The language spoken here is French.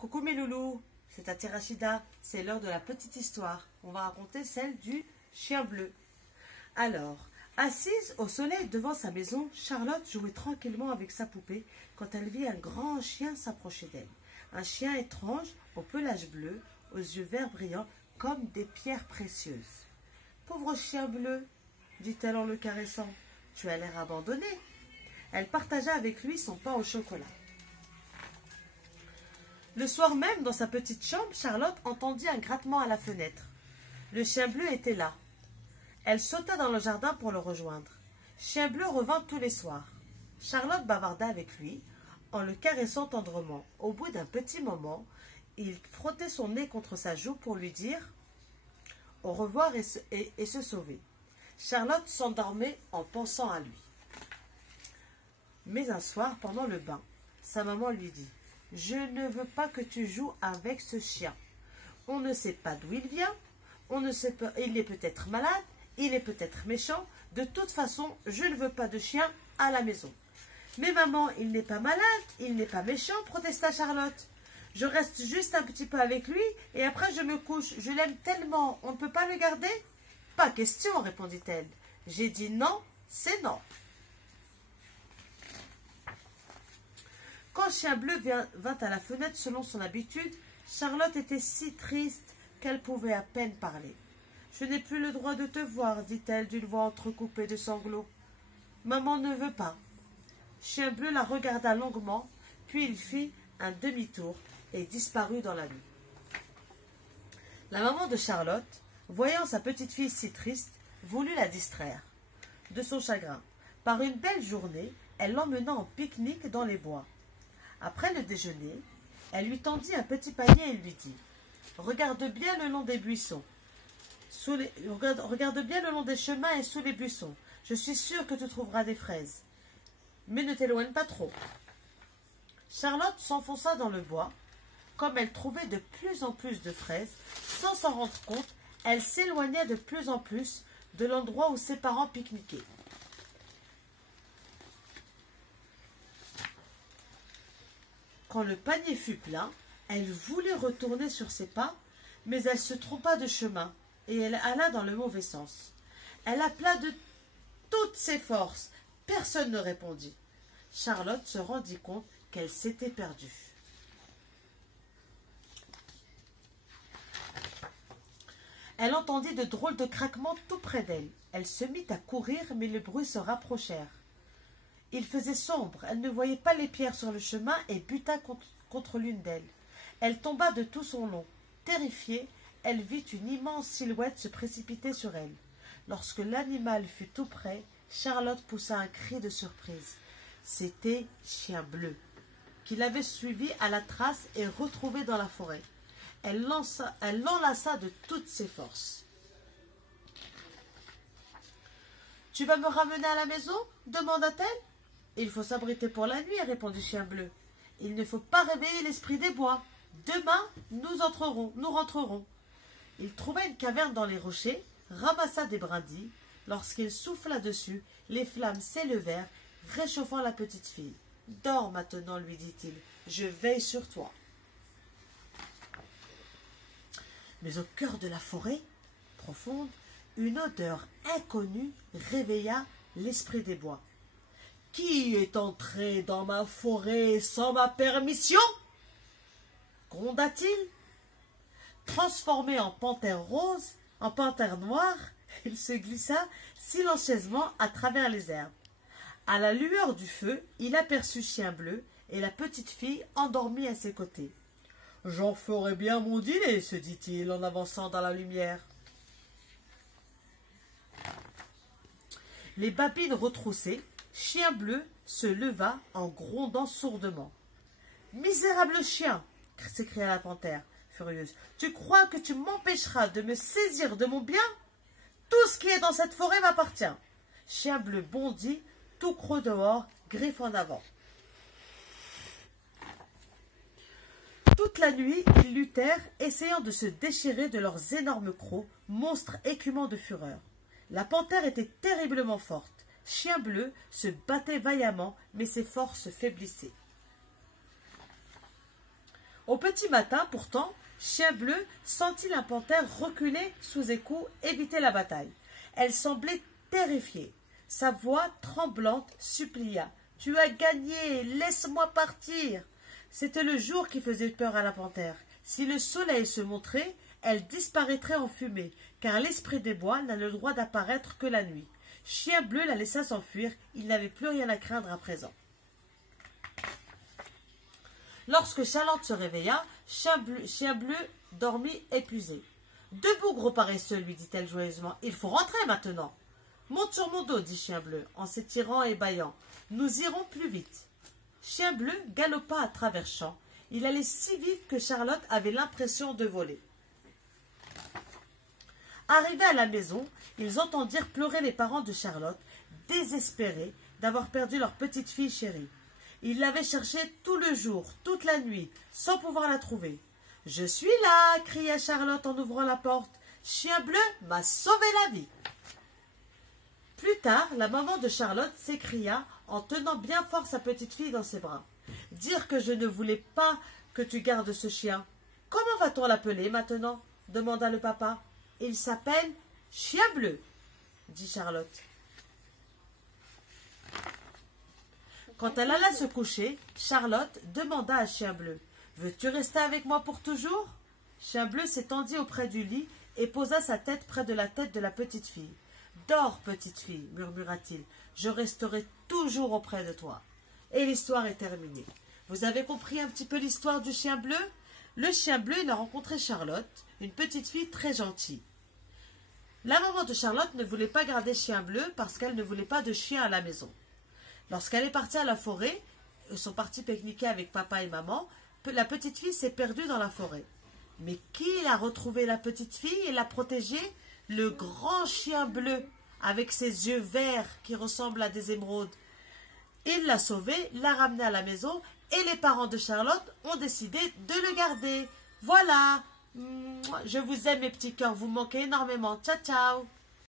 Coucou mes loulous, c'est Tati Rachida, c'est l'heure de la petite histoire. On va raconter celle du chien bleu. Alors, assise au soleil devant sa maison, Charlotte jouait tranquillement avec sa poupée quand elle vit un grand chien s'approcher d'elle. Un chien étrange, au pelage bleu, aux yeux verts brillants comme des pierres précieuses. « Pauvre chien bleu, dit-elle en le caressant, tu as l'air abandonné. » Elle partagea avec lui son pain au chocolat. Le soir même, dans sa petite chambre, Charlotte entendit un grattement à la fenêtre. Le chien bleu était là. Elle sauta dans le jardin pour le rejoindre. Chien bleu revint tous les soirs. Charlotte bavarda avec lui, en le caressant tendrement. Au bout d'un petit moment, il frottait son nez contre sa joue pour lui dire au revoir et se sauver. Charlotte s'endormait en pensant à lui. Mais un soir, pendant le bain, sa maman lui dit « Je ne veux pas que tu joues avec ce chien. On ne sait pas d'où il vient, on ne sait pas, il est peut-être malade, il est peut-être méchant. De toute façon, je ne veux pas de chien à la maison. » « Mais maman, il n'est pas malade, il n'est pas méchant, protesta Charlotte. Je reste juste un petit peu avec lui et après je me couche. Je l'aime tellement, on ne peut pas le garder? Pas question, répondit-elle. J'ai dit non, c'est non. Quand Chien Bleu vint à la fenêtre selon son habitude, Charlotte était si triste qu'elle pouvait à peine parler. « Je n'ai plus le droit de te voir, dit-elle d'une voix entrecoupée de sanglots. Maman ne veut pas. » Chien Bleu la regarda longuement, puis il fit un demi-tour et disparut dans la nuit. La maman de Charlotte, voyant sa petite fille si triste, voulut la distraire de son chagrin. Par une belle journée, elle l'emmena en pique-nique dans les bois. Après le déjeuner, elle lui tendit un petit panier et lui dit « Regarde bien le long des buissons. Regarde bien le long des chemins et sous les buissons. Je suis sûre que tu trouveras des fraises. Mais ne t'éloigne pas trop. » Charlotte s'enfonça dans le bois. Comme elle trouvait de plus en plus de fraises, sans s'en rendre compte, elle s'éloignait de plus en plus de l'endroit où ses parents pique-niquaient. Quand le panier fut plein, elle voulut retourner sur ses pas, mais elle se trompa de chemin et elle alla dans le mauvais sens. Elle appela de toutes ses forces. Personne ne répondit. Charlotte se rendit compte qu'elle s'était perdue. Elle entendit de drôles de craquements tout près d'elle. Elle se mit à courir, mais les bruits se rapprochèrent. Il faisait sombre, elle ne voyait pas les pierres sur le chemin et buta contre l'une d'elles. Elle tomba de tout son long. Terrifiée, elle vit une immense silhouette se précipiter sur elle. Lorsque l'animal fut tout près, Charlotte poussa un cri de surprise. C'était Chien Bleu, qui l'avait suivi à la trace et retrouvé dans la forêt. Elle l'enlaça de toutes ses forces. « Tu vas me ramener à la maison ?» demanda-t-elle. « Il faut s'abriter pour la nuit, » répondit Chien Bleu. « Il ne faut pas réveiller l'esprit des bois. Demain, nous rentrerons. » Il trouva une caverne dans les rochers, ramassa des brindilles. Lorsqu'il souffla dessus, les flammes s'élevèrent, réchauffant la petite fille. « Dors maintenant, lui dit-il, je veille sur toi. » Mais au cœur de la forêt profonde, une odeur inconnue réveilla l'esprit des bois. « Qui est entré dans ma forêt sans ma permission ?» gronda-t-il. Transformé en panthère rose, en panthère noire, il se glissa silencieusement à travers les herbes. À la lueur du feu, il aperçut Chien Bleu et la petite fille endormie à ses côtés. « J'en ferai bien mon dîner, » se dit-il en avançant dans la lumière. Les babines retroussées, Chien Bleu se leva en grondant sourdement. « Misérable chien !» s'écria la panthère, furieuse. « Tu crois que tu m'empêcheras de me saisir de mon bien? Tout ce qui est dans cette forêt m'appartient. » Chien Bleu bondit, tout croc dehors, griffe en avant. Toute la nuit, ils luttèrent, essayant de se déchirer de leurs énormes crocs, monstres écumants de fureur. La panthère était terriblement forte. Chien Bleu se battait vaillamment, mais ses forces faiblissaient. Au petit matin, pourtant, Chien Bleu sentit la panthère reculer sous ses coups, éviter la bataille. Elle semblait terrifiée. Sa voix tremblante supplia. « Tu as gagné, laisse-moi partir !» C'était le jour qui faisait peur à la panthère. Si le soleil se montrait, elle disparaîtrait en fumée, car l'esprit des bois n'a le droit d'apparaître que la nuit. Chien Bleu la laissa s'enfuir, il n'avait plus rien à craindre à présent. Lorsque Charlotte se réveilla, Chien Bleu dormit épuisé. « Debout, gros paresseux, lui dit-elle joyeusement, il faut rentrer maintenant. »« Monte sur mon dos, dit Chien Bleu, en s'étirant et bâillant. Nous irons plus vite. » Chien Bleu galopa à travers champs. Il allait si vite que Charlotte avait l'impression de voler. Arrivés à la maison, ils entendirent pleurer les parents de Charlotte, désespérés d'avoir perdu leur petite fille chérie. Ils l'avaient cherchée tout le jour, toute la nuit, sans pouvoir la trouver. « Je suis là !» cria Charlotte en ouvrant la porte. « Chien Bleu m'a sauvé la vie !» Plus tard, la maman de Charlotte s'écria en tenant bien fort sa petite fille dans ses bras. « Dire que je ne voulais pas que tu gardes ce chien. Comment va-t-on l'appeler maintenant ?» demanda le papa. « Il s'appelle Chien Bleu, » dit Charlotte. Quand elle alla se coucher, Charlotte demanda à Chien Bleu « Veux-tu rester avec moi pour toujours ?» Chien Bleu s'étendit auprès du lit et posa sa tête près de la tête de la petite fille. « Dors, petite fille, murmura-t-il, je resterai toujours auprès de toi. » Et l'histoire est terminée. Vous avez compris un petit peu l'histoire du Chien Bleu? Le Chien Bleu, il a rencontré Charlotte, une petite fille très gentille. La maman de Charlotte ne voulait pas garder Chien Bleu parce qu'elle ne voulait pas de chien à la maison. Lorsqu'elle est partie à la forêt, ils sont partis pique-niquer avec papa et maman, la petite fille s'est perdue dans la forêt. Mais qui a retrouvé la petite fille et l'a protégée? Le grand Chien Bleu, avec ses yeux verts qui ressemblent à des émeraudes. Il l'a sauvée, l'a ramenée à la maison et les parents de Charlotte ont décidé de le garder. Voilà, je vous aime mes petits cœurs, vous me manquez énormément. Ciao, ciao.